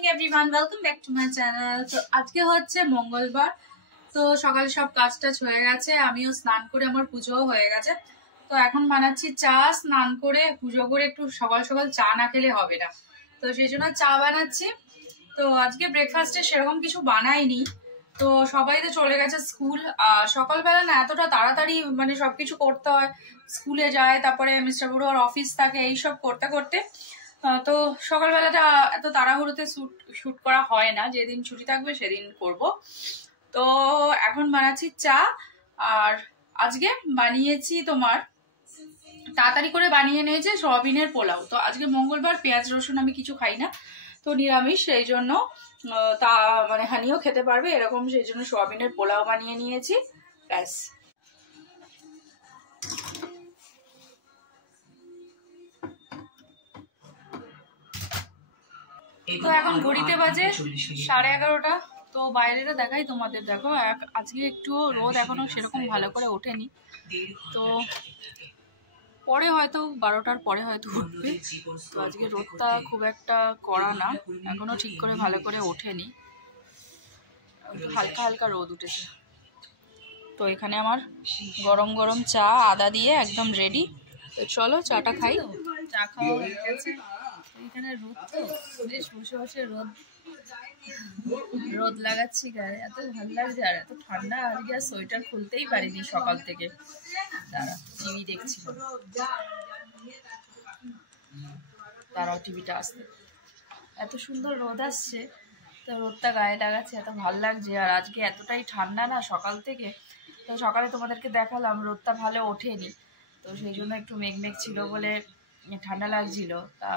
Morning everyone, welcome back to my channel. তো আজকে হচ্ছে মঙ্গলবার। তো সকালে সব কাজটা হয়ে গেছে, আমিও স্নান করে আমার পুজোও হয়ে গেছে। তো এখন বানাচ্ছি চা। স্নান করে পুজো করে একটু সকাল সকাল চা না খেলে হবে না, তো সেই জন্য চা বানাচ্ছি। তো আজকে ব্রেকফাস্টে সেরকম কিছু বানাইনি, তো সবাই তো চলে গেছে স্কুল। আর সকালবেলা না এতটা তাড়াতাড়ি মানে সবকিছু করতে হয়, স্কুলে যায়, তারপরে মিস্টার বুড়োর অফিস থাকে, এইসব করতে করতে তো সকালবেলাটা এত তাড়াহুড়োতে শুট করা হয় না। যেদিন ছুটি থাকবে সেদিন করব। তো এখন বানাচ্ছি চা। আর আজকে বানিয়েছি তোমার তাড়াতাড়ি করে বানিয়ে নিয়েছে সয়াবিনের পোলাও। তো আজকে মঙ্গলবার, পেঁয়াজ রসুন আমি কিছু খাই না, তো নিরামিষ, সেই জন্য তা মানে হানিও খেতে পারবে এরকম, সেই জন্য সয়াবিনের পোলাও বানিয়ে নিয়েছি, ব্যাস। তো এখন ঘড়িতে বাজে 11:30। তো বাইরেটা দেখাই তোমাদের, দেখো আজকে একটু রোদ এখনো সেরকম ভালো করে ওঠেনি, তো পরে হয়তো 12টার পরে হয়তো উঠবে। তো আজকে রোদটা খুব একটা কড়া না, এখনো ঠিক করে ভালো করে ওঠেনি, হালকা হালকা রোদ উঠেছে। তো এখানে আমার গরম গরম চা আদা দিয়ে একদম রেডি। তো চলো চাটা খাই। চা খাওয়া হয়ে গেছে। এখানে রোদ, তো বেশ বসে বসে রোদ লাগাচ্ছি গায়ে, এত ভালো লাগছে। আর এত ঠান্ডা, আজকে আর সোয়েটার খুলতেই পারিনি সকাল থেকে। দাঁড়া, টিভি দেখছিল, দাঁড়াও টিভিটা আসতে। এত সুন্দর রোদ আসছে, তো রোদটা গায়ে লাগাচ্ছে, এত ভালো লাগছে। আর আজকে এতটাই ঠান্ডা না সকাল থেকে। তো সকালে তোমাদেরকে দেখালাম রোদটা ভালো ওঠেনি, তো সেই জন্য একটু মেঘমেঘ ছিল বলে ঠান্ডা লাগছিল। তা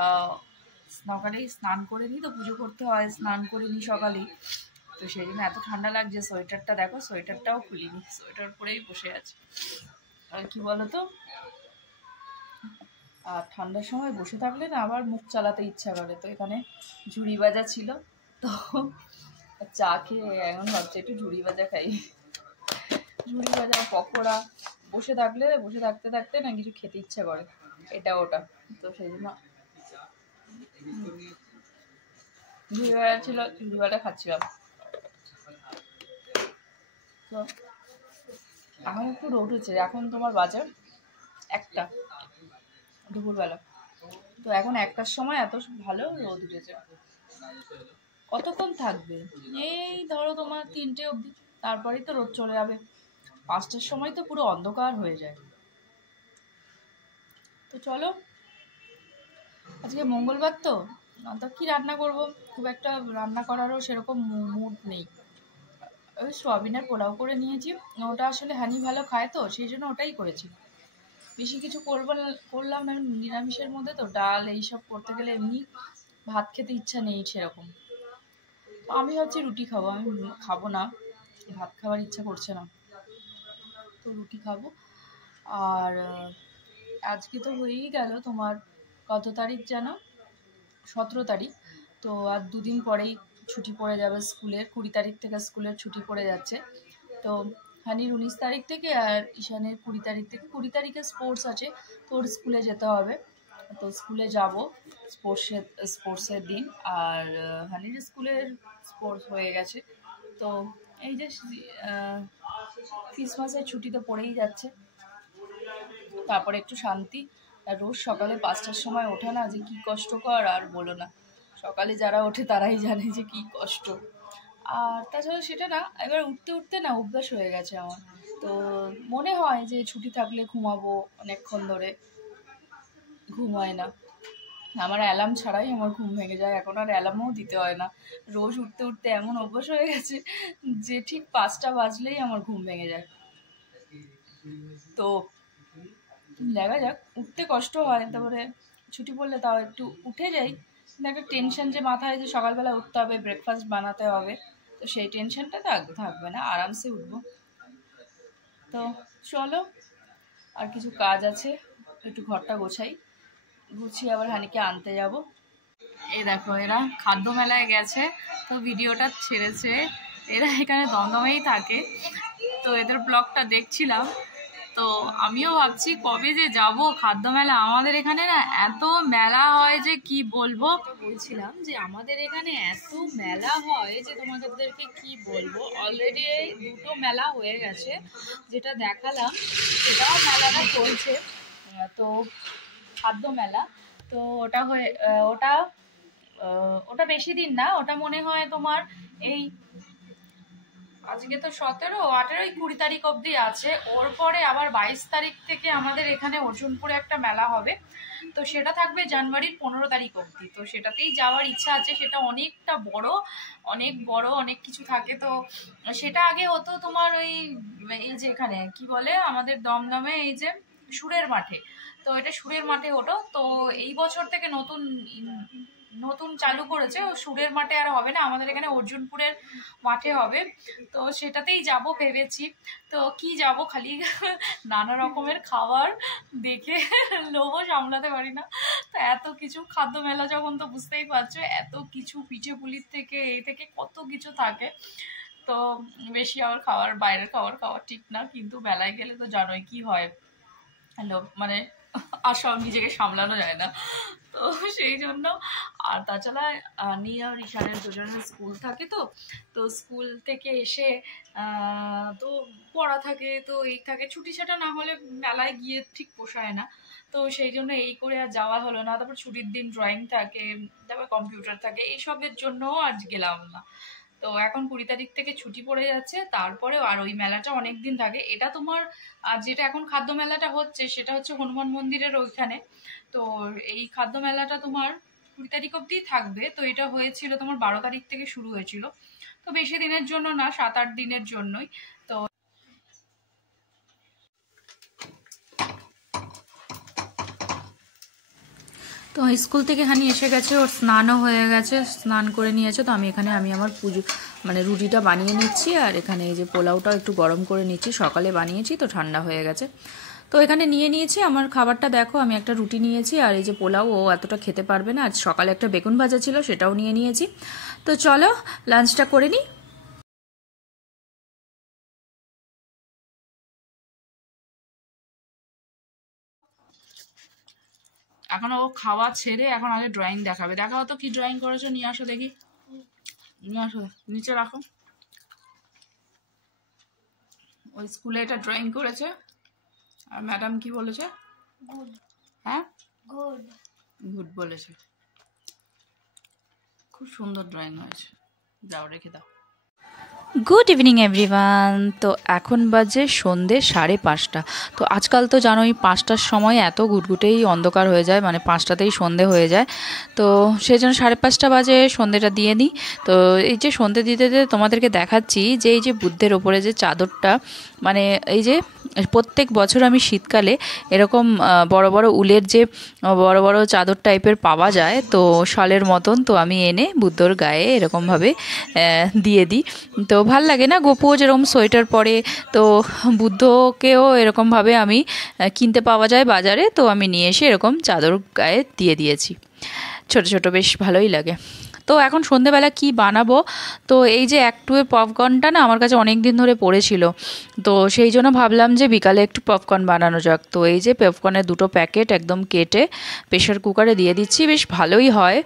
সকালেই স্নান করে নিই, তো পুজো করতে হয়, স্নান করে নিই সকালেই, তো সেই জন্য এত ঠান্ডা লাগছে। সোয়েটারটা দেখো, সোয়েটারটাও খুলিনি, সোয়েটার পরেই বসে আছে। আর কি বলতো, আর ঠান্ডার সময় বসে থাকলে না আবার মুখ চালাতে ইচ্ছা করে। তো এখানে ঝুড়ি ভাজা ছিল, তো চা খেয়ে এখন ভাবছি একটু ঝুড়ি ভাজা খাই। ঝুড়ি ভাজা, পকোড়া, বসে থাকতে থাকতে না কিছু খেতে ইচ্ছা করে, এটা ওটা। তো সেই জন্য ঝুড়ি ভাজা ছিল, ঝুড়ি ভাজা খাচ্ছিলাম। তো এখন একটু রোদ উঠেছে, এখন তোমার বাজে 1টা দুপুরবেলা। তো এখন 1টার সময় এত ভালো রোদ উঠেছে। কতক্ষণ থাকবে? এই ধরো তোমার 3টে অবধি, তারপরেই তো রোদ চলে যাবে। 5টার সময় তো পুরো অন্ধকার হয়ে যায়। তো চলো, আজকে মঙ্গলবার তো কি রান্না করব, খুব একটা রান্না করারও সেরকম মুড নেই। ওই সোয়াবিনের পোলাও করে নিয়েছি, ওটা আসলে হানি ভালো খায়, তো সেই জন্য ওটাই করেছি। বেশি কিছু করলাম না, নিরামিষের মধ্যে তো ডাল এইসব করতে গেলে এমনি ভাত খেতে ইচ্ছা নেই সেরকম। আমি ভাবছি রুটি খাবো, আমি খাবো না, ভাত খাওয়ার ইচ্ছা করছে না, তো রুটি খাবো। আর আজকে তো হয়েই গেল তোমার, কত তারিখ যেন, 17 তারিখ। তো আর 2 দিন পরেই ছুটি পড়ে যাবে স্কুলের, 20 তারিখ থেকে স্কুলের ছুটি পড়ে যাচ্ছে। তো হানির 19 তারিখ থেকে, আর ঈশানের 20 তারিখ থেকে। 20 তারিখে স্পোর্টস আছে, তোর স্কুলে যেতে হবে, তো স্কুলে যাব স্পোর্টসের দিন। আর হানির স্কুলের স্পোর্টস হয়ে গেছে। তো এই যে ক্রিসমাসের ছুটি তো পড়েই যাচ্ছে, তারপরে একটু শান্তি। আর রোজ সকালে 5টার সময় ওঠে না, যে কি কষ্টকর আর বলো না। সকালে যারা ওঠে তারাই জানে যে কি কষ্ট। আর তাছাড়া সেটা না, এবার উঠতে উঠতে না অভ্যাস হয়ে গেছে আমার। তো মনে হয় যে ছুটি থাকলে ঘুমাবো, অনেকক্ষণ ধরে ঘুম হয় না। আমার অ্যালার্ম ছাড়াই আমার ঘুম ভেঙে যায়, এখন আর অ্যালার্মও দিতে হয় না। রোজ উঠতে উঠতে এমন অভ্যাস হয়ে গেছে যে ঠিক 5টা বাজলেই আমার ঘুম ভেঙে যায়। তো দেখা যাক, উঠতে কষ্ট হয়, তারপরে ছুটি পড়লে তাও একটু উঠে যাই, কিন্তু একটা টেনশন যে মাথায়, যে সকালবেলা উঠতে হবে, ব্রেকফাস্ট বানাতে হবে, তো সেই টেনশনটা থাকবে না, আরামসে উঠবো। তো চলো, আর কিছু কাজ আছে, একটু ঘরটা গুছিয়ে আবার হানিকে আনতে যাব। এই দেখো, এরা খাদ্য মেলায় গেছে, তো ভিডিওটা ছেড়েছে। এরা এখানে দমদমেই থাকে, তো এদের ব্লগটা দেখছিলাম। তো আমিও ভাবছি কবে যে যাব খাদ্য মেলা। আমাদের এখানে না এত মেলা হয় যে কি বলবো। বলছিলাম যে আমাদের এখানে এত মেলা হয় যে তোমাদেরকে কি বলবো। অলরেডি 2টো মেলা হয়ে গেছে, যেটা দেখালাম সেটাও মেলাটা চলছে। তো খাদ্য মেলা, তো ওটা হয়ে ওটা বেশি দিন না, ওটা মনে হয় তোমার এই আজকে তো 17, 18, 20 তারিখ অবধি আছে। ওর পরে আবার 22 তারিখ থেকে আমাদের এখানে অর্জুনপুরে একটা মেলা হবে, তো সেটা থাকবে জানুয়ারির 15 তারিখ অবধি। তো সেটাতেই যাওয়ার ইচ্ছা আছে। সেটা অনেকটা বড়, অনেক কিছু থাকে। তো সেটা আগে হতো তোমার এই যে এখানে কি বলে আমাদের দমদমে এই যে সুরের মাঠে, তো এটা সুরের মাঠে হতো। তো এই বছর থেকে নতুন চালু করেছে, সুরের মাঠে আর হবে না, আমাদের এখানে অর্জুনপুরের মাঠে হবে। তো সেটাতেই যাব ভেবেছি। তো কি যাব, খালি নানা রকমের খাবার দেখে লোভও সামলাতে পারি না। তো এত কিছু খাদ্য মেলা যখন, তো বুঝতেই পারছো এত কিছু, পিঠে পুলির থেকে এই থেকে কত কিছু থাকে। তো বেশি আবার বাইরের খাবার খাওয়া ঠিক না, কিন্তু মেলায় গেলে তো জানোই কি হয়, মানে আর সব নিজেকে সামলানো যায় না। তো সেই জন্য, আর তাছাড়া নিয়া আর ঈশানের দুজনের স্কুল থাকে। তো স্কুল থেকে এসে তো পড়া থাকে, তো এই থাকে, ছুটি ছাটা না হলে মেলায় গিয়ে ঠিক পোষায় না। তো সেই জন্য এই করে আর যাওয়া হলো না। তারপর ছুটির দিন ড্রয়িং থাকে, তারপর কম্পিউটার থাকে, এইসবের জন্যও আজ গেলাম না। তো এখন 20 তারিখ থেকে ছুটি পড়ে যাচ্ছে, তারপরেও আর ওই মেলাটা অনেক দিন থাকে। এটা তোমার যেটা এখন খাদ্য মেলাটা হচ্ছে সেটা হচ্ছে হনুমান মন্দিরের ওইখানে। তো এই খাদ্য মেলাটা তোমার 20 তারিখ অবধি থাকবে। তো এটা হয়েছিল তোমার 12 তারিখ থেকে শুরু হয়েছিল। তো বেশি দিনের জন্য না, 7-8 দিনের জন্যই। তো তো স্কুল থেকে হানি এসে গেছে, ওর স্নানও হয়ে গেছে, স্নান করে নিয়েছে। তো আমি আমার পুজো মানে রুটিটা বানিয়ে নিচ্ছি, আর এখানে এই যে পোলাওটাও একটু গরম করে নিচ্ছি, সকালে বানিয়েছি তো ঠান্ডা হয়ে গেছে। তো এখানে নিয়ে নিয়েছি আমার খাবারটা, দেখো আমি একটা রুটি নিয়েছি, আর এই যে পোলাও ও এতটা খেতে পারবে না। আজ সকালে একটা বেগুন ভাজা ছিল, সেটাও নিয়ে নিয়েছি। তো চলো লাঞ্চটা করে নিই। এখন ও খাওয়া ছেড়ে এখন আগে ড্রয়িং দেখাবে। দেখাও তো কি ড্রয়িং করেছো, নিয়ে আসো দেখি, নিয়ে আসো, নিচে রাখো। ওই স্কুলে এটা ড্রয়িং করেছে, আর ম্যাডাম কি বলেছে? গুড। হ্যাঁ, গুড, গুড বলেছে। খুব সুন্দর ড্রয়িং হয়েছে। যাও রেখে দাও। Good evening everyone. তো এখন বাজে সন্ধে 5:30। তো আজকাল তো জানোই 5টার সময় এত গুটগুটেই অন্ধকার হয়ে যায়, মানে 5টাতেই সন্ধে হয়ে যায়। তো সেই জন্য 5:30 বাজে সন্ধেটা দিয়ে নিই। তো এই যে সন্ধে দিতে দিতে তোমাদেরকে দেখাচ্ছি যে এই যে বুদ্ধের ওপরে যে চাদরটা, মানে এই যে প্রত্যেক বছর আমি শীতকালে এরকম বড় বড় উলের যে বড় বড় চাদর টাইপের পাওয়া যায়, তো শালের মতন, তো আমি এনে বুদ্ধর গায়ে এরকমভাবে দিয়ে দিই। তো ভাল লাগে না, গোপুও যেরকম সোয়েটার পরে, তো বুদ্ধকেও এরকমভাবে আমি কিনতে পাওয়া যায় বাজারে, তো আমি নিয়ে এসে এরকম চাদর গায়ে দিয়ে দিয়েছি। ছোট ছোট বেশ ভালোই লাগে। তো এখন সন্ধেবেলা কি বানাবো, তো এই যে একটুয়ে পপকর্নটা না আমার কাছে অনেক দিন ধরে পড়েছিল, তো সেই জন্য ভাবলাম যে বিকালে একটু পপকর্ন বানানো যাক। তো এই যে পপকর্নের 2টো প্যাকেট একদম কেটে প্রেশার কুকারে দিয়ে দিচ্ছি, বেশ ভালোই হয়,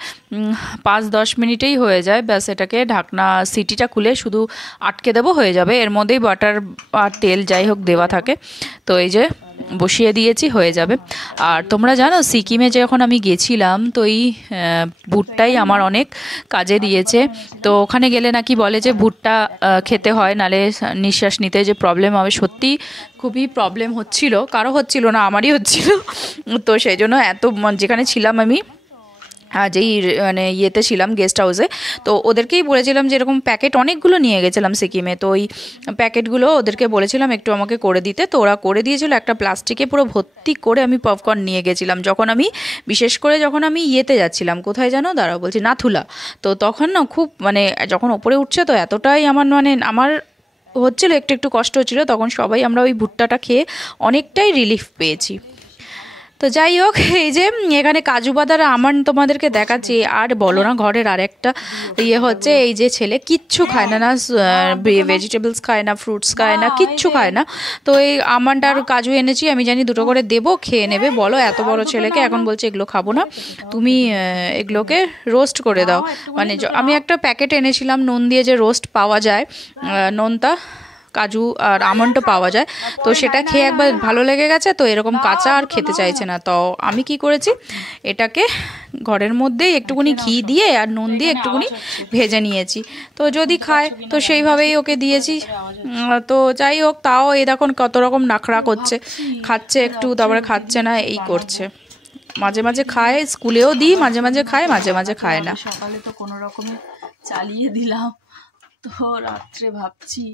5-10 মিনিটেই হয়ে যায়। ব্যাস এটাকে ঢাকনা সিটিটা খুলে শুধু আটকে দেবো, হয়ে যাবে। এর মধ্যেই বাটার আর তেল যাই হোক দেওয়া থাকে। তো এই যে বসিয়ে দিয়েছি, হয়ে যাবে। আর তোমরা জানো সিকিমে যখন আমি গেছিলাম, তো এই ভুট্টাই আমার অনেক কাজে দিয়েছে। তো ওখানে গেলে নাকি বলে যে ভুট্টা খেতে হয়, নালে নিঃশ্বাস নিতে যে প্রবলেম হবে। সত্যি খুবই প্রবলেম হচ্ছিল, কারো হচ্ছিল না, আমারই হচ্ছিল। তো সেই জন্য যেখানে ছিলাম আমি, যেই মানে ইয়েতে ছিলাম গেস্ট হাউসে, তো ওদেরকেই বলেছিলাম যে এরকম প্যাকেট অনেকগুলো নিয়ে গেছিলাম সিকিমে। তো ওই প্যাকেটগুলো ওদেরকে বলেছিলাম একটু আমাকে করে দিতে, তো ওরা করে দিয়েছিল। একটা প্লাস্টিকে পুরো ভর্তি করে আমি পপকর্ন নিয়ে গেছিলাম, বিশেষ করে যখন আমি ইয়েতে যাচ্ছিলাম, কোথায় জানো, দাঁড়াও বলছি, নাথুলা। তো তখন না খুব মানে যখন ওপরে উঠছে, তো এতটাই আমার হচ্ছিলো, একটু একটু কষ্ট হচ্ছিলো, তখন সবাই আমরা ওই ভুট্টাটা খেয়ে অনেকটাই রিলিফ পেয়েছি। তো যাই হোক, এই যে এখানে কাজু বাদাম আমন্ড তোমাদেরকে দেখাচ্ছি। আর বলো না, ঘরের আরেকটা ইয়ে হচ্ছে, এই যে ছেলে কিচ্ছু খায় না, না ভেজিটেবলস খায় না, ফ্রুটস খায় না, কিচ্ছু খায় না। তো এই আমন্ড আর কাজু এনেছি, আমি জানি দুটো করে দেবো, খেয়ে নেবে। বলো এত বড় ছেলেকে এখন বলছে এগুলো খাবো না, তুমি এগুলোকে রোস্ট করে দাও। মানে আমি একটা প্যাকেট এনেছিলাম নুন দিয়ে, যে রোস্ট পাওয়া যায়, নোনতা কাজু আর আমন্ডও পাওয়া যায়। তো সেটা খেয়ে একবার ভালো লেগে গেছে, তো এরকম কাঁচা আর খেতে চাইছে না। তো আমি কি করেছি, এটাকে ঘরের মধ্যেই একটুখানি ঘি দিয়ে আর নুন দিয়ে একটুখানি ভেজে নিয়েছি। তো যদি খায় তো সেইভাবেই ওকে দিয়েছি। তো যাই হোক, তাও এই দেখুন কত রকম নাখরা করছে, খাচ্ছে একটু তারপরে খাচ্ছে না, এই করছে। মাঝে মাঝে খায়, স্কুলেও দিই, মাঝে মাঝে খায়, মাঝে মাঝে খায় না। সকালে তো কোনো রকমে চালিয়ে দিলাম, তো রাত্রে ভাবছি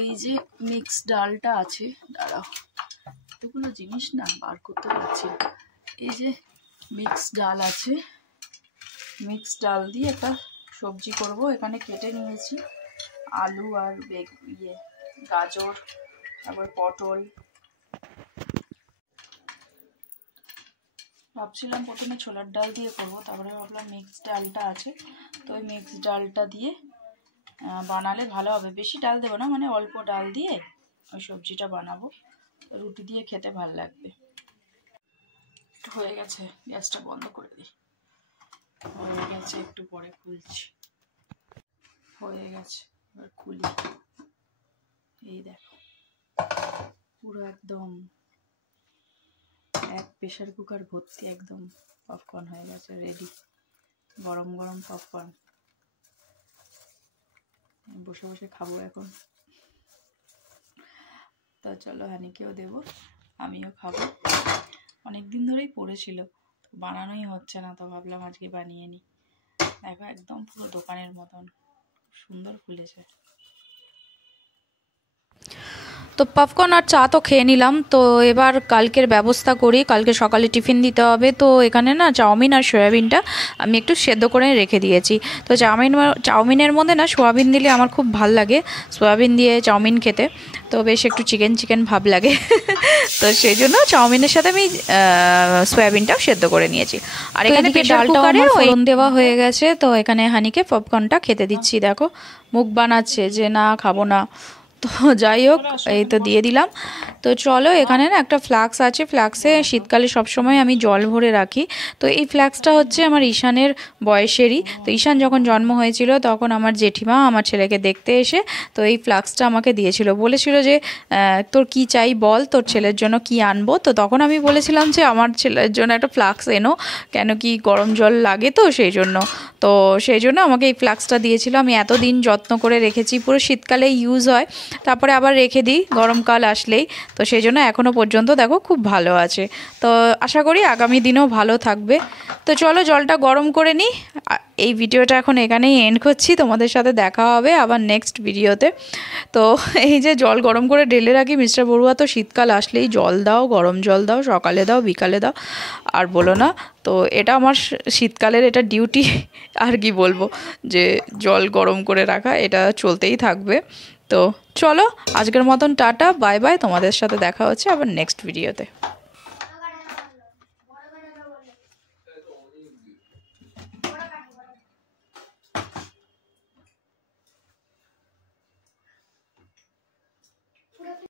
এই যে মিক্স ডালটা আছে, দাঁড়াও এতগুলো জিনিস না বার করতে পারছি। এই যে মিক্স ডাল আছে, মিক্স ডাল দিয়ে একটা সবজি করব। এখানে কেটে নিয়েছি আলু আর গাজর, তারপর পটল। ভাবছিলাম প্রথমে ছোলার ডাল দিয়ে করবো, তারপরে ভাবলাম মিক্স ডালটা আছে, তো ওই মিক্স ডালটা দিয়ে বানালে ভালো হবে। বেশি ডাল দেবো না, মানে অল্প ডাল দিয়ে ওই সবজিটা বানাবো, রুটি দিয়ে খেতে ভালো লাগবে। হয়ে গেছে, গ্যাসটা বন্ধ করে দিই। হয়ে গেছে, একটু পরে খুলছি। হয়ে গেছে, এবার খুলি। এই দেখো, পুরো একদম এক প্রেশার কুকার ভর্তি একদম পপকর্ন হয়ে গেছে, রেডি। গরম গরম পপকর্ন, বসে বসে খাবো এখন। তো চলো হানিকেও দেবো, আমিও খাবো। অনেক দিন ধরেই পড়েছিল, বানানোই হচ্ছে না, তো ভাবলাম আজকে বানিয়ে নিই। দেখো একদম পুরো দোকানের মতন সুন্দর ফুলেছে। তো পপকর্ন আর চা তো খেয়ে নিলাম। তো এবার কালকের ব্যবস্থা করি, কালকে সকালে টিফিন দিতে হবে। তো এখানে না চাউমিন আর সয়াবিনটা আমি একটু সেদ্ধ করে রেখে দিয়েছি। তো চাউমিনের মধ্যে না সোয়াবিন দিলে আমার খুব ভাল লাগে, সোয়াবিন দিয়ে চাউমিন খেতে, তো বেশ একটু চিকেন চিকেন ভাব লাগে। তো সেই জন্য চাউমিনের সাথে আমি সয়াবিনটাও সেদ্ধ করে নিয়েছি। আর এখানে ডালটাও আমার ফোড়ন দেওয়া হয়ে গেছে। তো এখানে হানিকে পপকর্নটা খেতে দিচ্ছি। দেখো মুখ বানাচ্ছে যে না খাবো না। তো যাই হোক, এই তো দিয়ে দিলাম। তো চলো, এখানে না একটা ফ্লাক্স আছে, ফ্লাক্সে শীতকালে সবসময় আমি জল ভরে রাখি। তো এই ফ্লাক্সটা হচ্ছে আমার ঈশানের বয়সেরই। তো ঈশান যখন জন্ম হয়েছিল তখন আমার জেঠিমা আমার ছেলেকে দেখতে এসে তো এই ফ্লাক্সটা আমাকে দিয়েছিল, বলেছিল যে তোর কি চাই বল, তোর ছেলের জন্য কি আনবো। তো তখন আমি বলেছিলাম যে আমার ছেলের জন্য একটা ফ্লাক্স এনো, কেন কি গরম জল লাগে তো সেই জন্য। তো সেই জন্য আমাকে এই ফ্লাক্সটা দিয়েছিল। আমি এতদিন যত্ন করে রেখেছি, পুরো শীতকালে ইউজ হয়, তারপরে আবার রেখে দিই গরমকাল আসলেই। তো সেই জন্য এখনও পর্যন্ত দেখো খুব ভালো আছে। তো আশা করি আগামী দিনেও ভালো থাকবে। তো চলো জলটা গরম করে নিই। এই ভিডিওটা এখন এখানেই এন্ড করছি, তোমাদের সাথে দেখা হবে আবার নেক্সট ভিডিওতে। তো এই যে জল গরম করে ঢেলে রাখি, মিস্টার বড়ুয়া তো শীতকাল আসলেই জল দাও, গরম জল দাও, সকালে দাও বিকালে দাও, আর বলো না। তো এটা আমার শীতকালের এটা ডিউটি, আর কি বলবো, যে জল গরম করে রাখা এটা চলতেই থাকবে। তো চলো আজকের মতন টাটা, বাই বাই, তোমাদের সাথে দেখা হচ্ছে আবার নেক্সট ভিডিওতে।